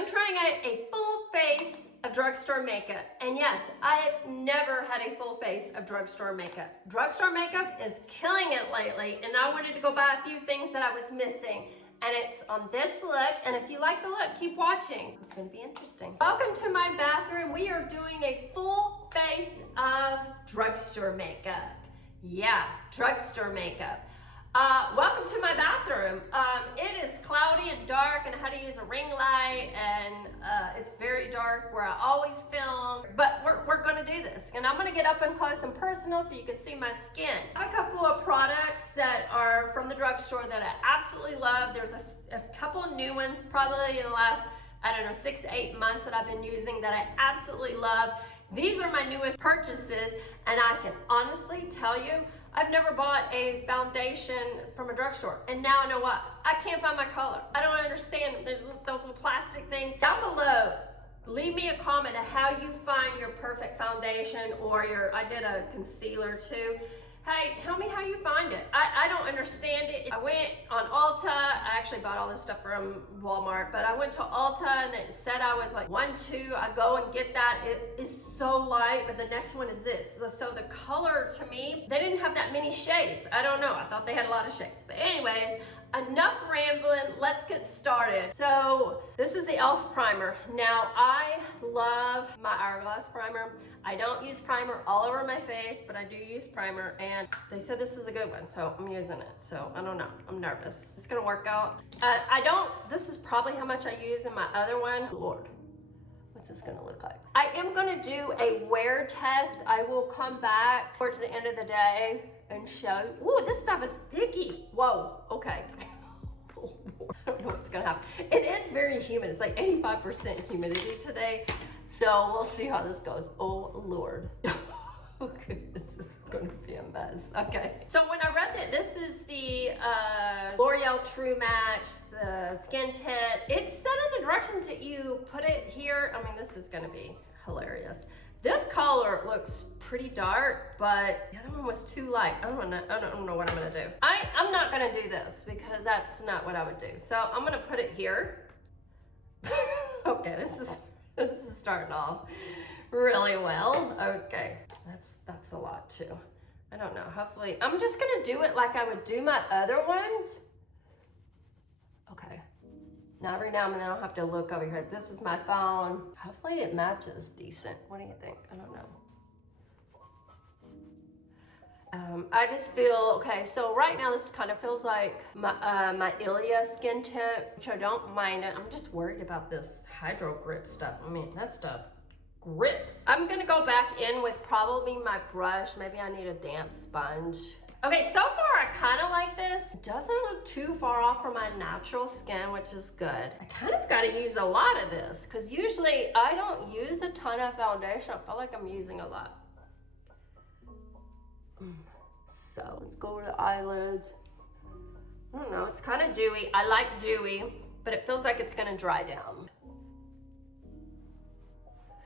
I'm trying out a full face of drugstore makeup. And yes, I've never had a full face of drugstore makeup. Drugstore makeup is killing it lately, and I wanted to go buy a few things that I was missing. And it's on this look, and if you like the look, keep watching. It's gonna be interesting. Welcome to my bathroom. We are doing a full face of drugstore makeup. Yeah, drugstore makeup. Welcome to my bathroom. It is cloudy and dark, and I had to use a ring light, and it's very dark where I always film, but we're gonna do this, and I'm gonna get up and close and personal so you can see my skin. I have a couple of products that are from the drugstore that I absolutely love. There's a couple of new ones probably in the last, I don't know, 6 to 8 months that I've been using that I absolutely love. These are my newest purchases, and I can honestly tell you, I've never bought a foundation from a drugstore, and now I know why. I can't find my color. I don't understand. There's those little plastic things. Down below, leave me a comment of how you find your perfect foundation or I did a concealer too. Hey, tell me how you find it. I don't understand it. I went on Ulta. I actually bought all this stuff from Walmart, but I went to Ulta and it said I was like 1-2. I go and get that. It is so light, but the next one is this. So the color to me, they didn't have that many shades. I don't know. I thought they had a lot of shades. But anyways, enough rambling. Let's get started. So this is the e.l.f. primer. Now I love my Hourglass primer. I don't use primer all over my face, but I do use primer, and they said this is a good one, so I'm using it. So I don't know, I'm nervous. It's gonna work out. This is probably how much I use in my other one. Lord, what's this gonna look like? I am gonna do a wear test. I will come back towards the end of the day and show you. Ooh, this stuff is sticky. Whoa, okay. I don't know what's gonna happen. It is very humid. It's like 85% humidity today. So we'll see how this goes. Oh Lord. Okay, this is gonna be a mess. Okay. So when I read that this is the L'Oreal True Match, the skin tint, it said in the directions that you put it here. I mean, this is gonna be hilarious. This color looks pretty dark, but the other one was too light. I don't know what I'm gonna do. I'm not gonna do this because that's not what I would do. So I'm gonna put it here. Okay, this is starting off really well. Okay, that's a lot too. I don't know, hopefully, I'm just gonna do it like I would do my other ones. Okay, now every now and then I'll have to look over here. This is my phone. Hopefully it matches decent. What do you think? I don't know. I just feel, okay, so right now this kind of feels like my Ilia skin tint, which I don't mind it. I'm just worried about this Hydro Grip stuff. I mean, that stuff grips. I'm gonna go back in with probably my brush. Maybe I need a damp sponge. Okay, so far I kind of like this. It doesn't look too far off from my natural skin, which is good. I kind of got to use a lot of this because usually I don't use a ton of foundation. I feel like I'm using a lot. So let's go over the eyelids. I don't know, it's kind of dewy. I like dewy, but it feels like it's gonna dry down.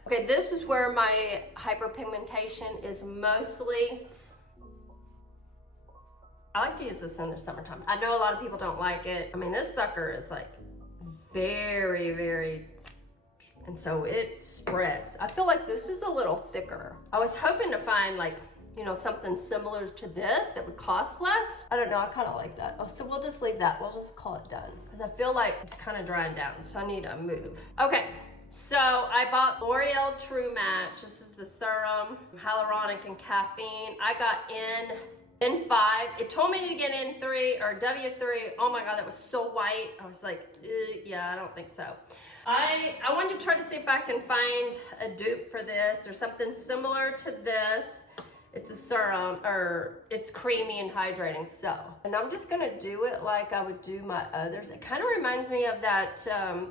Okay, this is where my hyperpigmentation is mostly. I like to use this in the summertime. I know a lot of people don't like it. I mean, this sucker is like very, very, and so it spreads. I feel like this is a little thicker. I was hoping to find like, you know, something similar to this that would cost less. I don't know, I kind of like that. Oh, so we'll just leave that. We'll just call it done because I feel like it's kind of drying down, so I need to move. Okay, so I bought L'Oreal True Match. This is the serum, hyaluronic and caffeine. I got in 5. It told me to get in 3 or W3. Oh my God, that was so white. I was like, yeah, I don't think so. I wanted to try to see if I can find a dupe for this or something similar to this. It's a serum, or it's creamy and hydrating, so. And I'm just gonna do it like I would do my others. It kind of reminds me of that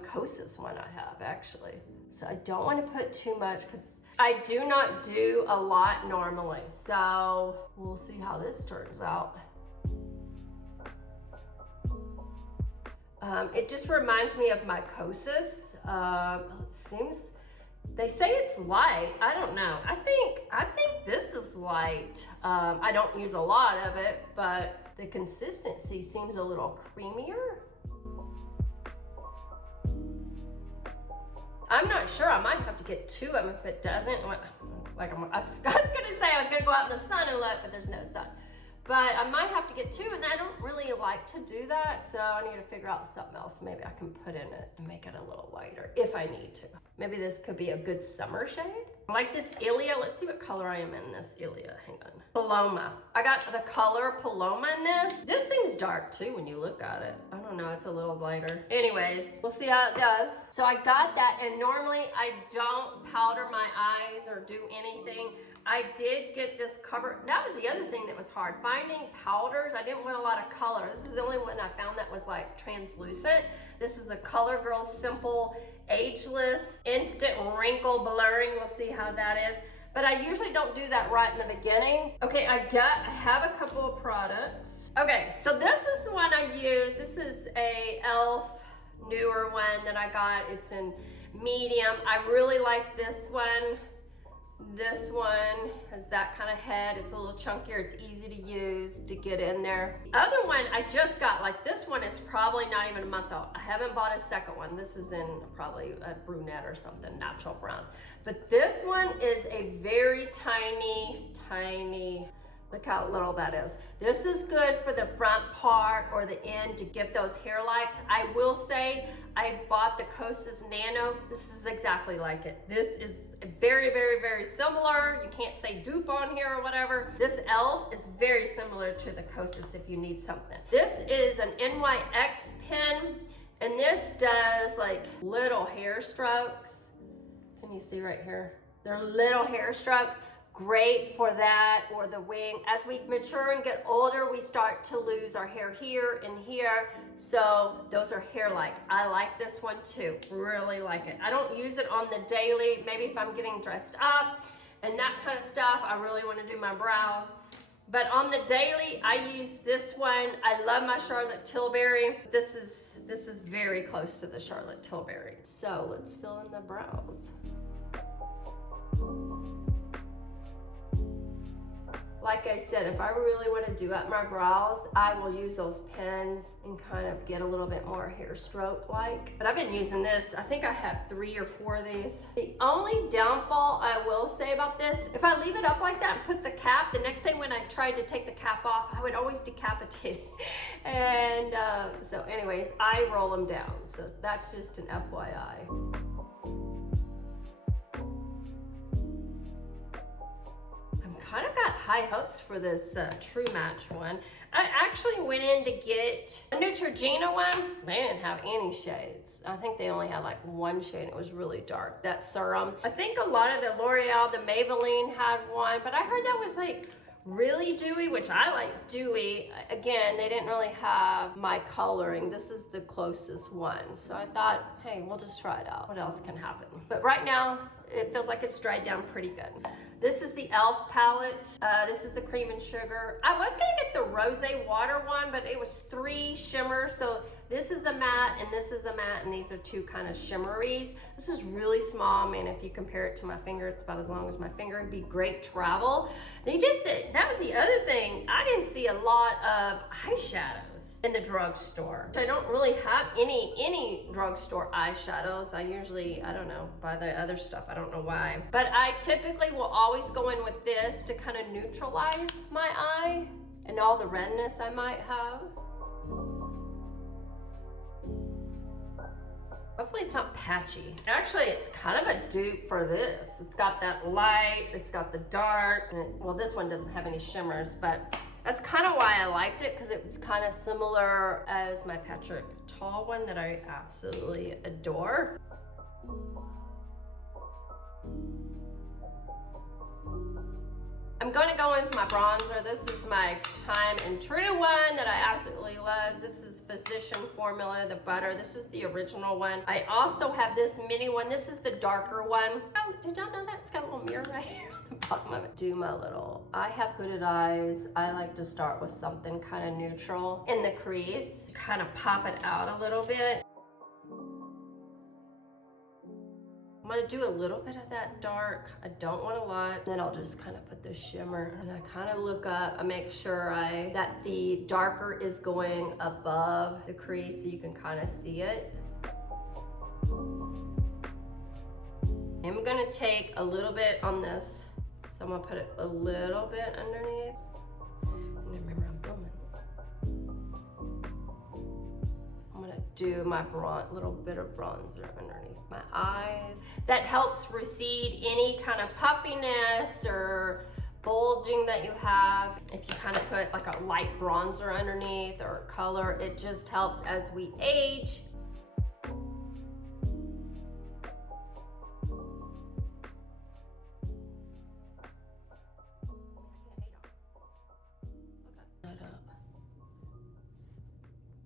Kosas one I have, actually. So I don't wanna put too much, because I do not do a lot normally. So we'll see how this turns out. It just reminds me of my Kosas. It seems, they say it's light. I don't know. I think this is light. I don't use a lot of it, but the consistency seems a little creamier. I'm not sure. I might have to get 2 of them if it doesn't. Like I was gonna say I was gonna go out in the sun and look, but there's no sun. But I might have to get 2, and I don't really like to do that, so I need to figure out something else maybe I can put in it to make it a little lighter if I need to. Maybe this could be a good summer shade. I like this Ilia. Let's see what color I am in this Ilia. Hang on. Paloma. I got the color Paloma in this. This thing's dark too when you look at it. I don't know, it's a little lighter. Anyways, we'll see how it does. So I got that, and normally I don't powder my eyes or do anything. I did get this cover. That was the other thing that was hard. Finding powders, I didn't want a lot of color. This is the only one I found that was like translucent. This is the Color Girl Simple Ageless Instant Wrinkle Blurring. We'll see how that is. But I usually don't do that right in the beginning. Okay, I have a couple of products. Okay, so this is the one I use. This is a e.l.f. newer one that I got. It's in medium. I really like this one. This one has that kind of head. It's a little chunkier. It's easy to use to get in there. The other one I just got, like this one is probably not even a month old. I haven't bought a second one. This is in probably a brunette or something, natural brown. But this one is a very tiny, look how little that is. This is good for the front part or the end to give those hair likes. I will say I bought the Kosas Nano. This is exactly like it. This is very similar. You can't say dupe on here or whatever. This e.l.f. is very similar to the Kosas if you need something. This is an NYX pen, and this does like little hair strokes. Can you see right here? They're little hair strokes. Great for that or the wing. As we mature and get older, we start to lose our hair here and here. So those are hair-like. I like this one too, really like it. I don't use it on the daily. Maybe if I'm getting dressed up and that kind of stuff, I really want to do my brows. But on the daily, I use this one. I love my Charlotte Tilbury. This is very close to the Charlotte Tilbury. So let's fill in the brows. Like I said, if I really want to do up my brows, I will use those pens and kind of get a little bit more hair stroke like. But I've been using this, I think I have 3 or 4 of these. The only downfall I will say about this, if I leave it up like that and put the cap, the next day when I tried to take the cap off, I would always decapitate it. And so anyways, I roll them down. So that's just an FYI. Kind of got high hopes for this True Match one. I actually went in to get a Neutrogena one. They didn't have any shades. I think they only had like 1 shade. It was really dark, that serum. I think a lot of the L'Oreal, the Maybelline had one, but I heard that was like really dewy, which I like dewy. Again, they didn't really have my coloring. This is the closest one. So I thought, hey, we'll just try it out. What else can happen? But right now, it feels like it's dried down pretty good. This is the e.l.f. palette. This is the Cream and Sugar. I was gonna get the Rosé Water one, but it was 3 shimmers. So this is a matte and this is a matte, and these are 2 kind of shimmeries. This is really small. I mean, if you compare it to my finger, it's about as long as my finger. It'd be great travel. They just said, that was the other thing. I didn't see a lot of eyeshadows in the drugstore. I don't really have any drugstore eyeshadows. I usually, I don't know, buy the other stuff. I don't know why. But I typically will always go in with this to kind of neutralize my eye and all the redness I might have. Hopefully it's not patchy. Actually, it's kind of a dupe for this. It's got that light, it's got the dark. Well, this one doesn't have any shimmers, but that's kind of why I liked it, because it was kind of similar as my Patrick Tall one that I absolutely adore. I'm going to go in with my bronzer. This is my Time and True one that I absolutely love. This is Physician Formula, the butter. This is the original one. I also have this mini one. This is the darker one. Oh, did y'all know that? It's got a little mirror right here on the bottom of it. Do my little, I have hooded eyes. I like to start with something kind of neutral in the crease. Kind of pop it out a little bit. I'm gonna do a little bit of that dark. I don't want a lot. Then I'll just kind of put the shimmer, and I kind of look up. I make sure that the darker is going above the crease so you can kind of see it. I'm gonna take a little bit on this. So I'm gonna put it a little bit underneath. And remember, I'm filming. I'm gonna do my little bit of bronzer underneath my eyes. That helps recede any kind of puffiness or bulging that you have. If you kind of put like a light bronzer underneath or color, it just helps as we age.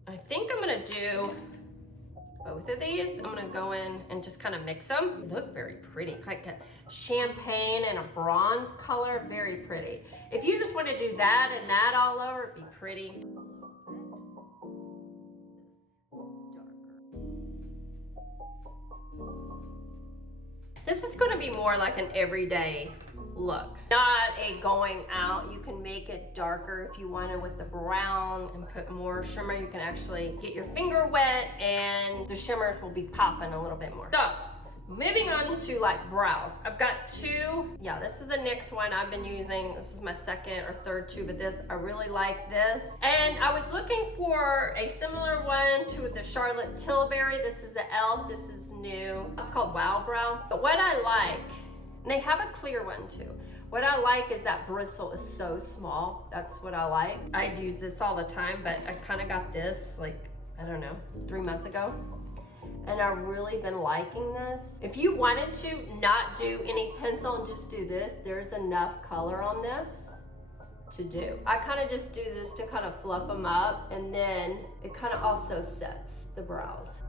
I think I'm gonna do both of these. I'm gonna go in and just kind of mix them. They look very pretty, like a champagne and a bronze color, very pretty. If you just want to do that and that all over, it'd be pretty. This is gonna be more like an everyday look, not a going out. You can make it darker if you wanted with the brown and put more shimmer. You can actually get your finger wet and the shimmers will be popping a little bit more. So moving on to like brows. I've got two. Yeah, this is the NYX one I've been using. This is my second or third tube of this. I really like this. And I was looking for a similar one to the Charlotte Tilbury. This is the e.l.f. This is new. It's called Wow Brow. But what I like, and they have a clear one too. What I like is that bristle is so small. That's what I like. I use this all the time, but I kind of got this like, I don't know, 3 months ago. And I've really been liking this. If you wanted to not do any pencil and just do this, there's enough color on this to do. I kind of just do this to kind of fluff them up, and then it kind of also sets the brows.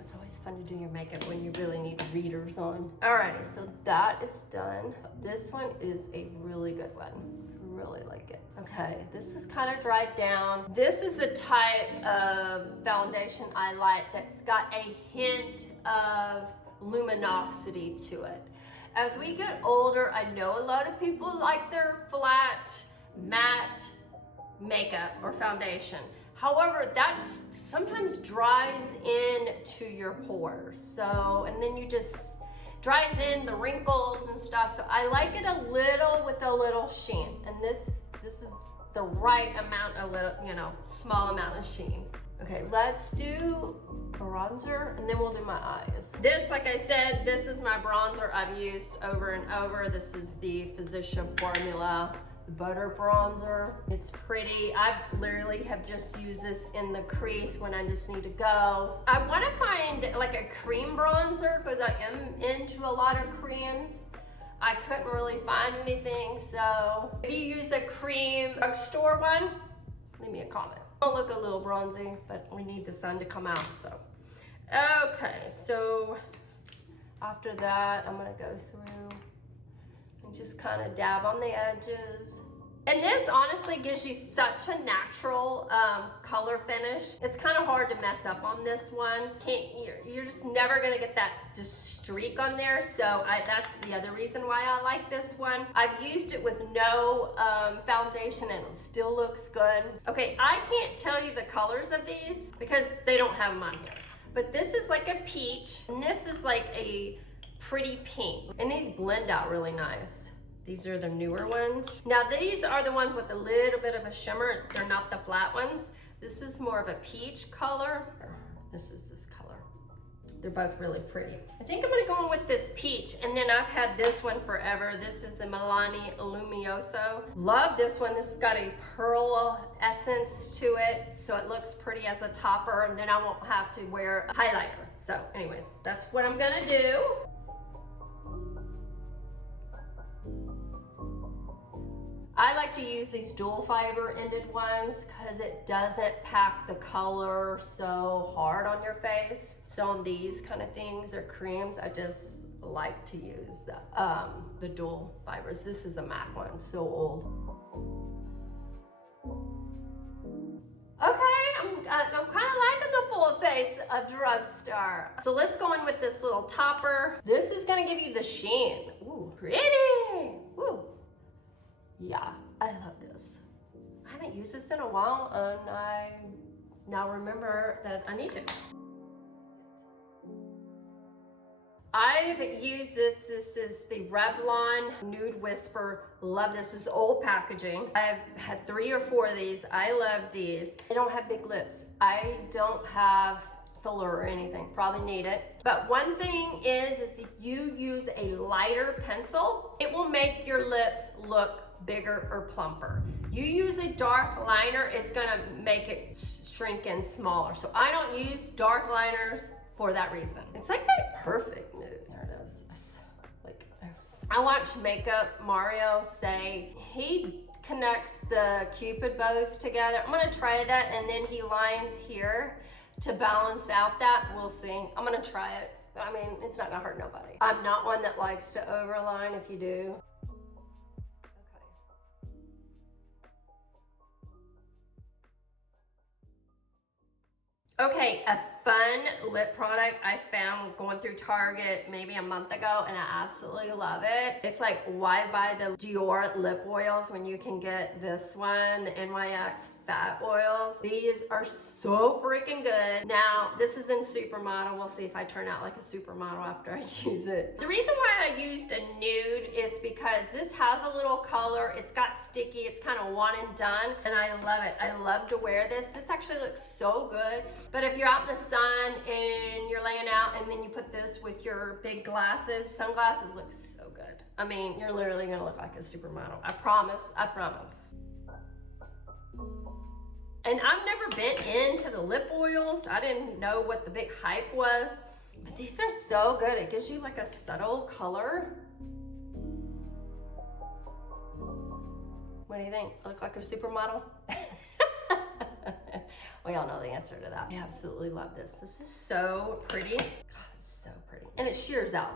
It's always fun to do your makeup when you really need readers on. Alrighty, so that is done. This one is a really good one. Really like it. Okay, this is kind of dried down. This is the type of foundation I like that's got a hint of luminosity to it. As we get older, I know a lot of people like their flat, matte makeup or foundation. However, that sometimes dries into your pores. So, and then you just dries in the wrinkles and stuff. So I like it a little with a little sheen. And this is the right amount, a little, you know, small amount of sheen. Okay, let's do bronzer and then we'll do my eyes. This, like I said, this is my bronzer I've used over and over. This is the Physician Formula Butter Bronzer. It's pretty. I literally have just used this in the crease when I just need to go. I want to find like a cream bronzer because I am into a lot of creams. I couldn't really find anything, so if you use a cream drugstore one, leave me a comment. I'll look a little bronzy, but we need the sun to come out, so. Okay, so after that, I'm gonna go through and just kind of dab on the edges. And this honestly gives you such a natural color finish. It's kind of hard to mess up on this one. You're just never gonna get that just streak on there. So that's the other reason why I like this one. I've used it with no foundation and it still looks good. Okay, I can't tell you the colors of these because they don't have them on here. But this is like a peach and this is like a pretty pink. And these blend out really nice. These are the newer ones. Now these are the ones with a little bit of a shimmer. They're not the flat ones. This is more of a peach color. This is this color. They're both really pretty. I think I'm gonna go in with this peach, and then I've had this one forever. This is the Milani Lumioso. Love this one. This has got a pearl essence to it, so it looks pretty as a topper, and then I won't have to wear a highlighter. So anyways, that's what I'm gonna do. I like to use these dual fiber ended ones because it doesn't pack the color so hard on your face. So on these kind of things or creams, I just like to use the dual fibers. This is a MAC one, so old. Okay, I'm kind of liking the full face of Drugstore. So let's go in with this little topper. This is gonna give you the sheen. Ooh, pretty. Ooh. Yeah, I love this. I haven't used this in a while and I now remember that I need it. I've used this. This is the Revlon Nude Whisper. Love this. This is old packaging. I've had 3 or 4 of these. I love these. I don't have big lips. I don't have filler or anything. Probably need it. But one thing is if you use a lighter pencil, it will make your lips look bigger or plumper. You use a dark liner, it's gonna make it shrink in smaller. So I don't use dark liners for that reason. It's like that perfect nude. There it is. I watched Makeup Mario say he connects the Cupid bows together. I'm gonna try that, and then he lines here to balance out that. We'll see. I'm gonna try it. I mean, it's not gonna hurt nobody. I'm not one that likes to overline. If you do. Okay, a fun lip product I found going through Target maybe a month ago, and I absolutely love it. It's like, why buy the Dior lip oils when you can get this one, the NYX fat oils. These are so freaking good. Now, this is in Supermodel. We'll see if I turn out like a supermodel after I use it. The reason why I used a nude is because this has a little color. It's got sticky. It's kind of one and done, and I love it. I love to wear this. This actually looks so good. But if you're out in the sun and you're laying out and then you put this with your big glasses, sunglasses, it looks so good. I mean, you're literally gonna look like a supermodel. I promise, I promise. And I've never been into the lip oils. I didn't know what the big hype was, but these are so good. It gives you like a subtle color. What do you think? I look like a supermodel? We all know the answer to that. I absolutely love this. This is so pretty. God, it's so pretty. And it shears out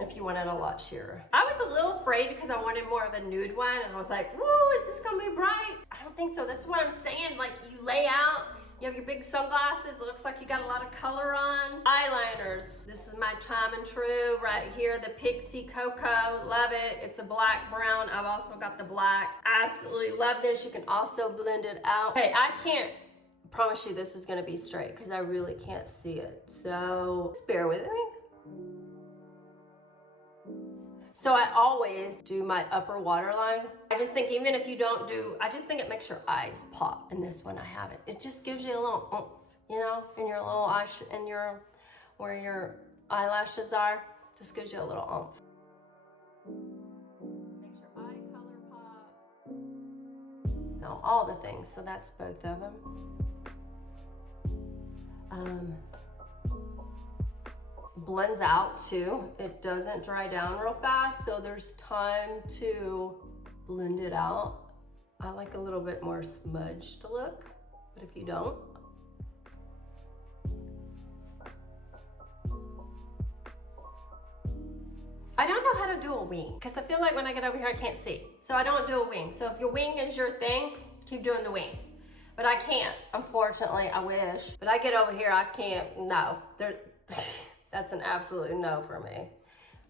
if you want it a lot sheerer. I was a little afraid because I wanted more of a nude one, and I was like, whoa, is this gonna be bright? I don't think so. This is what I'm saying. Like, you lay out, you have your big sunglasses, it looks like you got a lot of color on. Eyeliners. This is my time and true right here, the Pixie Cocoa. Love it. It's a black brown. I've also got the black. Absolutely love this. You can also blend it out. Hey, I can't promise you this is gonna be straight because I really can't see it. So just bear with me. So I always do my upper waterline. I just think even if you don't do, I just think it makes your eyes pop. And this one I have it. It just gives you a little oomph, you know, in your little eyes, in your, where your eyelashes are. Just gives you a little oomph. Makes your eye color pop. No, all the things. So that's both of them. Blends out too. It doesn't dry down real fast, so there's time to blend it out. I like a little bit more smudged look, but if you don't, I don't know how to do a wing because I feel like when I get over here I can't see, so I don't do a wing. So if your wing is your thing, keep doing the wing. But I can't, unfortunately. I wish, but I get over here, I can't. No, that's an absolute no for me.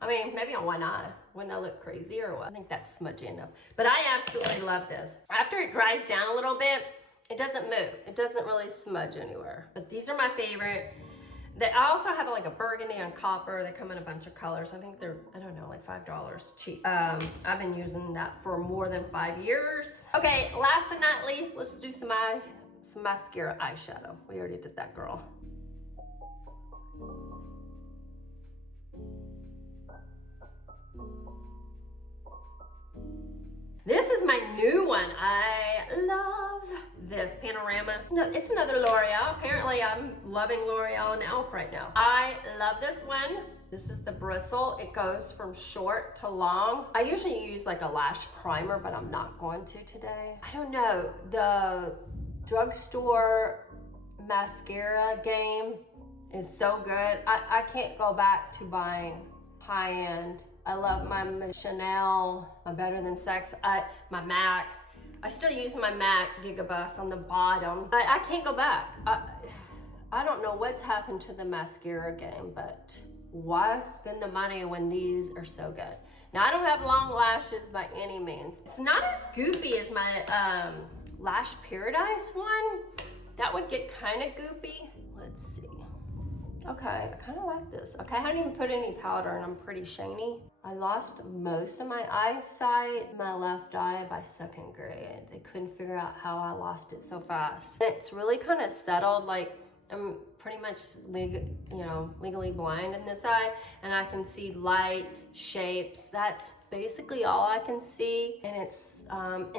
I mean, maybe on one eye. Wouldn't I look crazy or what? I think that's smudgy enough. But I absolutely love this. After it dries down a little bit, it doesn't move. It doesn't really smudge anywhere. But these are my favorite. I also have like a burgundy and copper. They come in a bunch of colors. I think they're, I don't know, like $5 cheap. I've been using that for more than 5 years. Okay, last but not least, let's do some mascara eyeshadow. We already did that, girl. This is my new one. I love this Panorama. No, it's another L'Oreal. Apparently I'm loving L'Oreal and e.l.f. right now. I love this one. This is the bristle. It goes from short to long. I usually use like a lash primer, but I'm not going to today. I don't know, the Drugstore mascara game is so good. I can't go back to buying high-end. I love my Chanel, my Better Than Sex, my MAC. I still use my MAC Gigabus on the bottom, but I can't go back. I don't know what's happened to the mascara game, but why spend the money when these are so good? Now, I don't have long lashes by any means. It's not as goopy as my Lash Paradise one. That would get kind of goopy. Let's see. Okay, I kind of like this. Okay, I hadn't even put any powder and I'm pretty shiny. I lost most of my eyesight, my left eye, by second grade. They couldn't figure out how I lost it so fast. It's really kind of settled, like I'm pretty much legally blind in this eye, and I can see lights, shapes. That's basically all I can see. And it's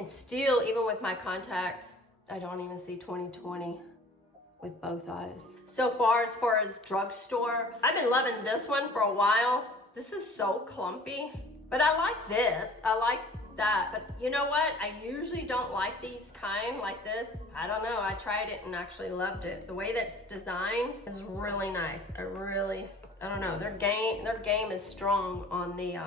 still, even with my contacts, I don't even see 20/20 with both eyes. So far as drugstore, I've been loving this one for a while. This is so clumpy, but I like this. I like that, but you know what? I usually don't like these kind like this. I don't know, I tried it and actually loved it. The way that it's designed is really nice. I don't know, their game is strong on the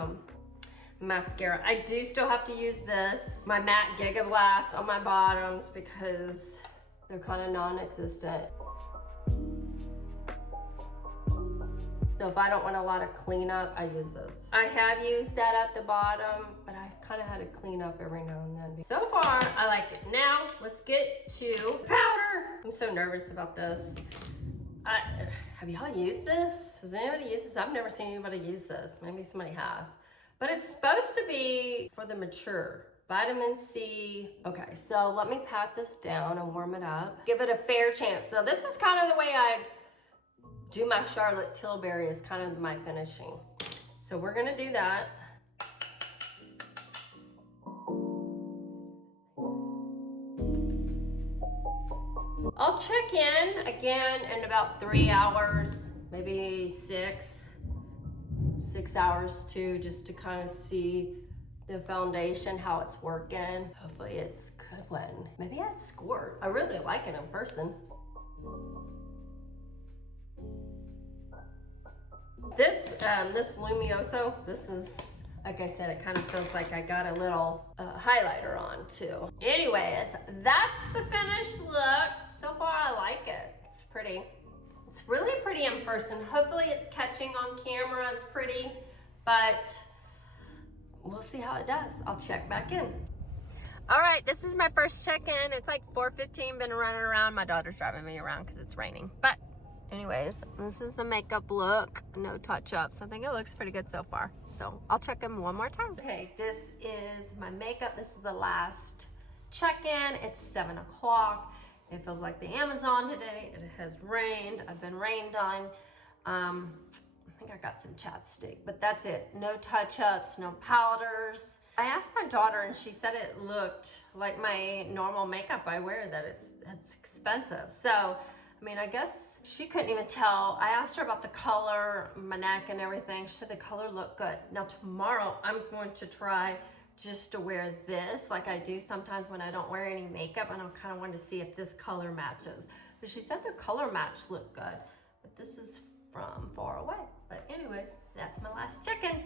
mascara. I do still have to use this, my matte Giga Blast on my bottoms because they're kind of non-existent. So if I don't want a lot of cleanup, I use this. I have used that at the bottom, but I've kind of had to clean up every now and then. So far, I like it. Now, let's get to powder. I'm so nervous about this. Have y'all used this? Has anybody used this? I've never seen anybody use this. Maybe somebody has. But it's supposed to be for the mature. Vitamin C. Okay, so let me pat this down and warm it up. Give it a fair chance. So this is kind of the way I do my Charlotte Tilbury, is kind of my finishing. So we're gonna do that. I'll check in again in about 3 hours, maybe 6 hours too, just to kind of see the foundation, how it's working. Hopefully it's good one. Maybe I squirt. I really like it in person. This Lumioso, this is, like I said, it kind of feels like I got a little highlighter on too. Anyways, that's the finished look. So far I like it. It's pretty. It's really pretty in person. Hopefully it's catching on camera as pretty, but we'll see how it does. I'll check back in. All right, this is my first check-in. It's like 4:15, been running around. My daughter's driving me around because it's raining. But anyways, this is the makeup look. No touch-ups. I think it looks pretty good so far. So I'll check in one more time. Okay, this is my makeup. This is the last check-in. It's 7 o'clock. It feels like the Amazon today. It has rained. I've been rained on. I think I got some chapstick, but that's it. No touch-ups, no powders. I asked my daughter and she said it looked like my normal makeup I wear, that it's expensive. So, I mean, I guess she couldn't even tell. I asked her about the color, my neck and everything. She said the color looked good. Now tomorrow I'm going to try just to wear this like I do sometimes when I don't wear any makeup, and I'm kind of wanting to see if this color matches. But she said the color match looked good, but this is from far away. But anyways, that's my last check-in.